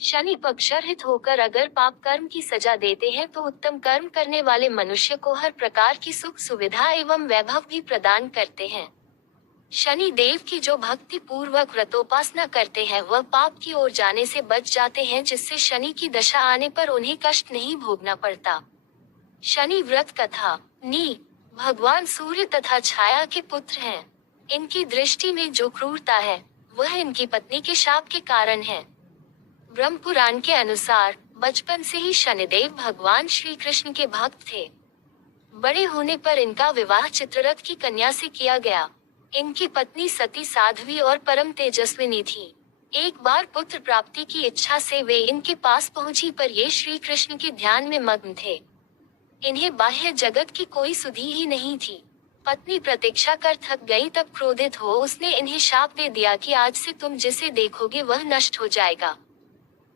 शनि पक्षरहित होकर अगर पाप कर्म की सजा देते हैं तो उत्तम कर्म करने वाले मनुष्य को हर प्रकार की सुख सुविधा एवं वैभव भी प्रदान करते हैं। शनि देव की जो भक्ति पूर्वक व्रतोपासना करते हैं वह पाप की ओर जाने से बच जाते हैं, जिससे शनि की दशा आने पर उन्हें कष्ट नहीं भोगना पड़ता। शनि व्रत कथा। भगवान सूर्य तथा छाया के पुत्र हैं। इनकी दृष्टि में जो क्रूरता है वह इनकी पत्नी के शाप के कारण है। ब्रह्म पुराण के अनुसार बचपन से ही शनिदेव भगवान श्री कृष्ण के भक्त थे। बड़े होने पर इनका विवाह चित्ररथ की कन्या से किया गया। इनकी पत्नी सती साध्वी और परम तेजस्विनी थी। एक बार पुत्र प्राप्ति की इच्छा से वे इनके पास पहुंची, पर ये श्री कृष्ण के ध्यान में मग्न थे। इन्हें बाह्य जगत की कोई सुधि ही नहीं थी। पत्नी प्रतीक्षा कर थक गई, तब क्रोधित हो उसने इन्हें शाप दे दिया कि आज से तुम जिसे देखोगे वह नष्ट हो जाएगा।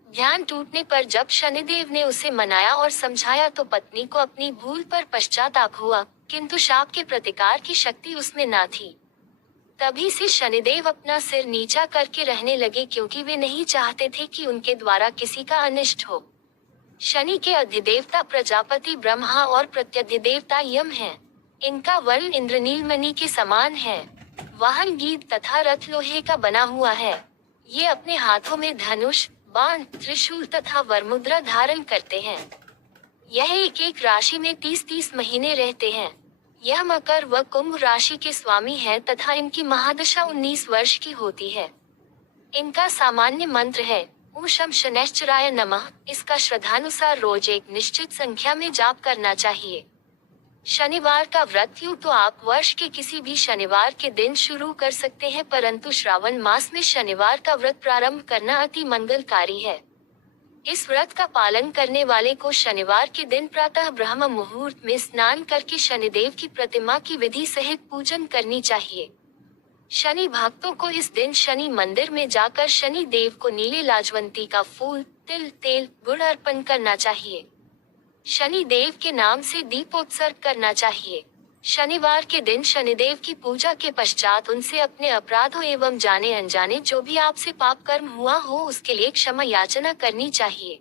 ध्यान टूटने पर जब शनिदेव ने उसे मनाया और समझाया तो पत्नी को अपनी भूल पर पश्चाताप हुआ, किंतु शाप के प्रतिकार की शक्ति उसमें ना थी। तभी से शनिदेव अपना सिर नीचा करके रहने लगे, क्योंकि वे नहीं चाहते थे कि उनके द्वारा किसी का अनिष्ट हो। शनि के अधिदेवता प्रजापति ब्रह्मा और प्रत्यधिदेवता यम हैं। इनका वर्ण इंद्रनील मणि के समान है। वाहन गीत तथा रथ लोहे का बना हुआ है। ये अपने हाथों में धनुष, बाण, त्रिशूल तथा वरमुद्रा धारण करते हैं। यह एक एक राशि में 30-30 महीने रहते हैं। यह मकर व कुंभ राशि के स्वामी हैं तथा इनकी महादशा 19 वर्ष की होती है। इनका सामान्य मंत्र है ओम शम शनैश्चराय नमः। इसका श्रद्धानुसार रोज एक निश्चित संख्या में जाप करना चाहिए। शनिवार का व्रत यूं तो आप वर्ष के किसी भी शनिवार के दिन शुरू कर सकते हैं, परंतु श्रावण मास में शनिवार का व्रत प्रारंभ करना अति मंगलकारी है। इस व्रत का पालन करने वाले को शनिवार के दिन प्रातः ब्रह्म मुहूर्त में स्नान करके शनिदेव की प्रतिमा की विधि सहित पूजन करनी चाहिए। शनि भक्तों को इस दिन शनि मंदिर में जाकर शनि देव को नीले लाजवंती का फूल, तिल, तेल, गुड़ अर्पण करना चाहिए। शनि देव के नाम से दीपोत्सर्ग करना चाहिए। शनिवार के दिन शनिदेव की पूजा के पश्चात उनसे अपने अपराधों एवं जाने अनजाने जो भी आपसे पाप कर्म हुआ हो उसके लिए क्षमा याचना करनी चाहिए।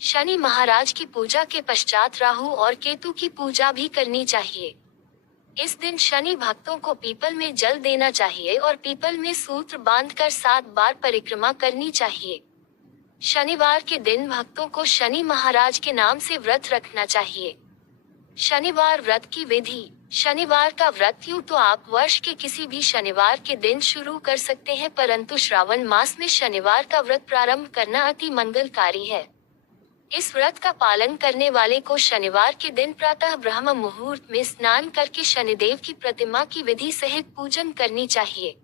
शनि महाराज की पूजा के पश्चात राहु और केतु की पूजा भी करनी चाहिए। इस दिन शनि भक्तों को पीपल में जल देना चाहिए और पीपल में सूत्र बांधकर 7 बार परिक्रमा करनी चाहिए। शनिवार के दिन भक्तों को शनि महाराज के नाम से व्रत रखना चाहिए। शनिवार व्रत की विधि। शनिवार का व्रत यूं तो आप वर्ष के किसी भी शनिवार के दिन शुरू कर सकते हैं, परंतु श्रावण मास में शनिवार का व्रत प्रारंभ करना अति मंगलकारी है। इस व्रत का पालन करने वाले को शनिवार के दिन प्रातः ब्रह्म मुहूर्त में स्नान करके शनिदेव की प्रतिमा की विधि सहित पूजन करनी चाहिए।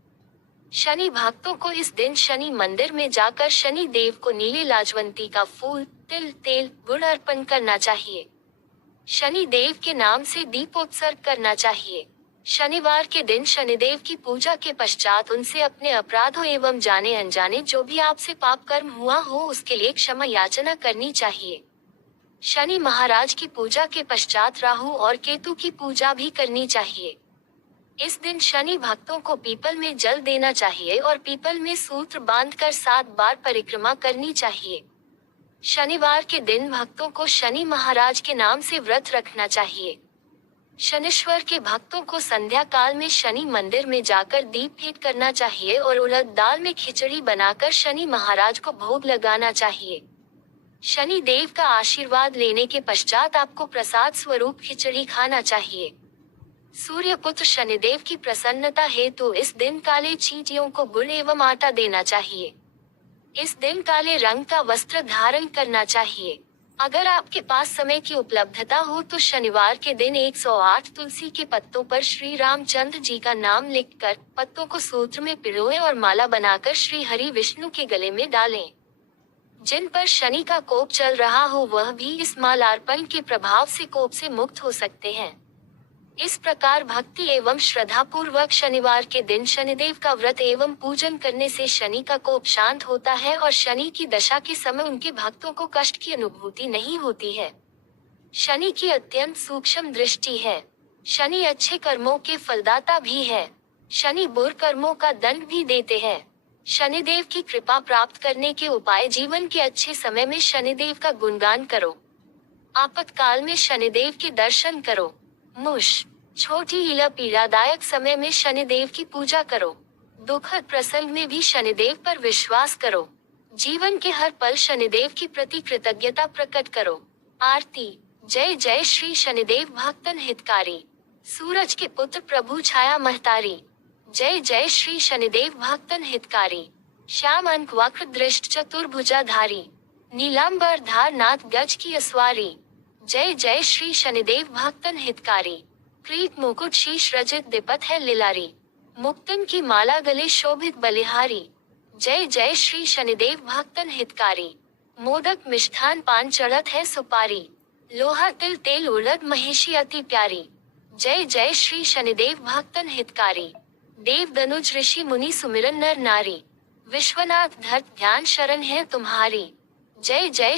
शनि भक्तों को इस दिन शनि मंदिर में जाकर शनि देव को नीले लाजवंती का फूल, तिल, तेल, गुड़ अर्पण करना चाहिए। शनि देव के नाम से दीपोत्सर्ग करना चाहिए। शनिवार के दिन शनिदेव की पूजा के पश्चात उनसे अपने अपराधों एवं जाने अनजाने जो भी आपसे पाप कर्म हुआ हो उसके लिए क्षमा याचना करनी चाहिए। शनि महाराज की पूजा के पश्चात राहु और केतु की पूजा भी करनी चाहिए। इस दिन शनि भक्तों को पीपल में जल देना चाहिए और पीपल में सूत्र बांधकर 7 बार परिक्रमा करनी चाहिए। शनिवार के दिन भक्तों को शनि महाराज के नाम से व्रत रखना चाहिए। शनिश्वर के भक्तों को संध्या काल में शनि मंदिर में जाकर दीप भेंट करना चाहिए और उड़द दाल में खिचड़ी बनाकर शनि महाराज को भोग लगाना चाहिए। शनि देव का आशीर्वाद लेने के पश्चात आपको प्रसाद स्वरूप खिचड़ी खाना चाहिए। सूर्य पुत्र शनिदेव की प्रसन्नता हेतु इस दिन काले चींटियों को गुड़ एवं आटा देना चाहिए। इस दिन काले रंग का वस्त्र धारण करना चाहिए। अगर आपके पास समय की उपलब्धता हो तो शनिवार के दिन 108 तुलसी के पत्तों पर श्री रामचंद्र जी का नाम लिखकर पत्तों को सूत्र में पिरोएं और माला बनाकर श्री हरि विष्णु के गले में डालें। जिन पर शनि का कोप चल रहा हो वह भी इस मालार्पण के प्रभाव से कोप से मुक्त हो सकते हैं। इस प्रकार भक्ति एवं श्रद्धा पूर्वक शनिवार के दिन शनिदेव का व्रत एवं पूजन करने से शनि का कोप शांत होता है और शनि की दशा के समय उनके भक्तों को कष्ट की अनुभूति नहीं होती है। शनि की अत्यंत सूक्ष्म दृष्टि है। शनि अच्छे कर्मों के फलदाता भी है। शनि बुरे कर्मों का दंड भी देते हैं। शनिदेव की कृपा प्राप्त करने के उपाय। जीवन के अच्छे समय में शनिदेव का गुणगान करो। आपातकाल में शनिदेव के दर्शन करो। मुश छोटी इला पीड़ादायक समय में शनिदेव की पूजा करो। दुखद प्रसंग में भी शनिदेव पर विश्वास करो। जीवन के हर पल शनिदेव की प्रति कृतज्ञता प्रकट करो। आरती। जय जय श्री शनिदेव भक्तन हितकारी। सूरज के पुत्र प्रभु छाया महतारी। जय जय श्री शनिदेव भक्तन हितकारी। श्याम अंक वक्र दृष्ट चतुर्भुजाधारी। नीलांबर धार नाथ गज की अस्वारी। जय जय श्री शनिदेव भक्तन हितकारी। क्रीट मुकुट शीश रजित दिपत है लिलारी। मुक्तन की माला गले शोभित बलिहारी। जय जय श्री शनिदेव भक्तन हितकारी। मोदक मिष्ठान पान चढ़त है सुपारी। लोहा तिल तेल उड़द महेशी अति प्यारी। जय जय श्री शनिदेव भक्तन हितकारी। देव दनुज ऋषि मुनि सुमिरन नर नारी। विश्वनाथ धर्त ध्यान शरण है तुम्हारी। जय जय